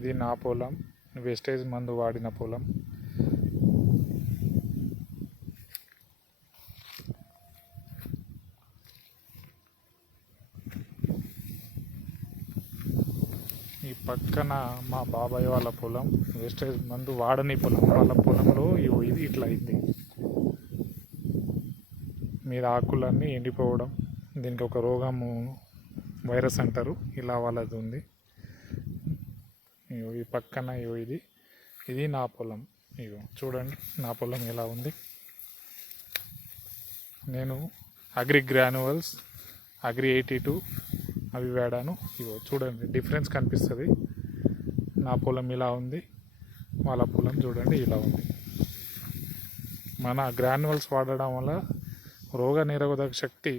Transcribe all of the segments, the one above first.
ఇది నా పొలం, వేస్టేజ్ మందు వాడిన పొలం. ఈ పక్కన మా బాబాయ్ వాళ్ళ పొలం, వేస్టేజ్ మందు వాడని పొలం. వాళ్ళ పొలంలో ఇది ఇట్లా అయింది. మీద ఆకులన్నీ ఎండిపోవడం, దీనికి ఒక రోగము వైరస్ అంటారు, ఇలా వాళ్ళది ఉంది. ఈ పక్కన ఇది నా పొలం. చూడండి నా పొలం ఎలా ఉంది. నేను అగ్రి గ్రాన్యువల్స్, అగ్రి 82 అవి వాడాను. చూడండి డిఫరెన్స్ కనిపిస్తుంది. నా పొలం ఇలా ఉంది, వాళ్ళ పొలం చూడండి ఇలా ఉంది. మన గ్రాన్యువల్స్ వాడడం వల్ల రోగ నిరోధక శక్తి,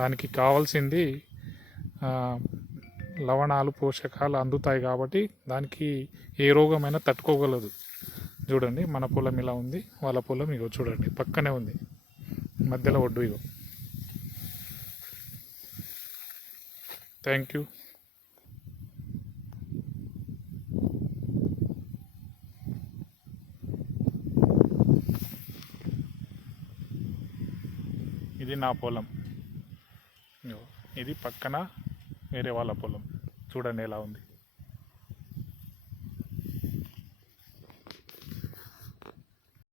దానికి కావాల్సింది లవణాలు, పోషకాలు అందుతాయి కాబట్టి దానికి ఏ రోగమైనా తట్టుకోగలదు. చూడండి మన పొలం ఇలా ఉంది, వాళ్ళ పొలం చూడండి పక్కనే ఉంది, మధ్యలో ఒడ్డు. Thank you. ఇది నా పొలం, ఇది పక్కన వేరే వాళ్ళ పొలం. చూడండి ఎలా ఉంది.